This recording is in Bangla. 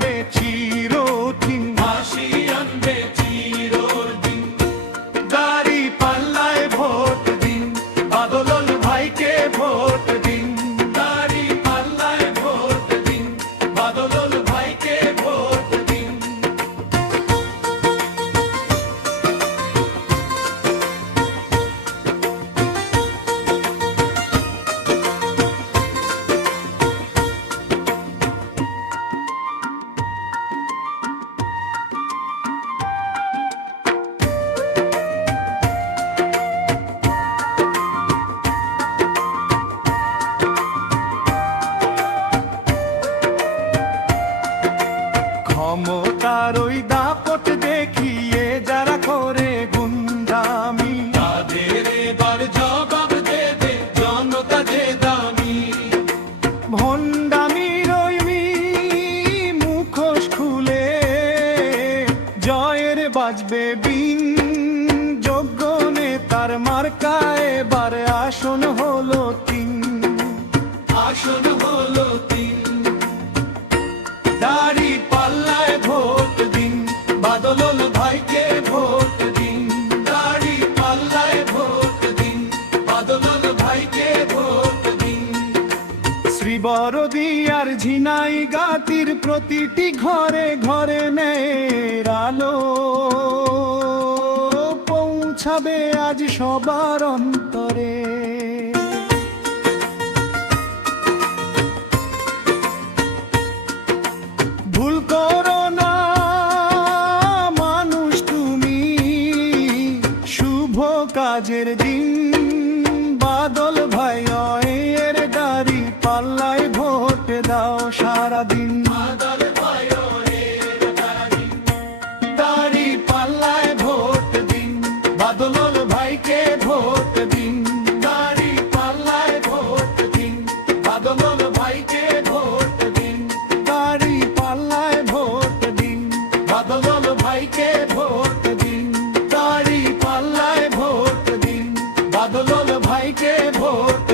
আনবে চিরদিন, হাসি আনবে চিরদিন। দাড়ি পাল্লায় ভোট দিন, বাদল ভাইকে ভোট দিন। দাড়ি পাল্লায় ভোট দিন, বাদল ভাইকে ভোট দিন। ক্ষমতার ওই দাপট দেখিয়ে যারা করে গুন্ডামি, তাদের এবার জবাব দেবে জনতা যে দামি। ভণ্ডামির ওই মুখোশ খুলে জয়ের বাজবে বিন। যোগ্য নেতার মার্কায় এবার আসন হলো ৩, আসন হলো ৩। দাড়ি পাল্লায় ভোট দিন, বাদল ভাইকে ভোট দিন। দাড়ি পাল্লায় ভোট দিন, বাদল ভাইকে ভোট দিন। শ্রীবরদী আর ঝিনাইগাতির প্রতিটি ঘরে ঘরে ন্যায়ের আলো পৌঁছাবে আজ সবার অন্তরে। ভুল করো না মানুষ তুমি, শুভ কাজের দিন। বাদল ভাই এর দাড়ি পাল্লায় ভোট দাও সারাদিন। বাদল ভাইয়ের দাড়ি, দাড়ি পাল্লায় ভোট দিন, বাদল ভাইকে ভোট দিন। দাড়ি পাল্লায় ভোট দিন, বাদল ভাইকে ভোট দিন। দাড়ি পাল্লায় ভোট দিন, বাদল ভাইকে ভোট দিন। দাড়ি পাল্লায় ভোট দিন, বাদল ভাইকে ভোট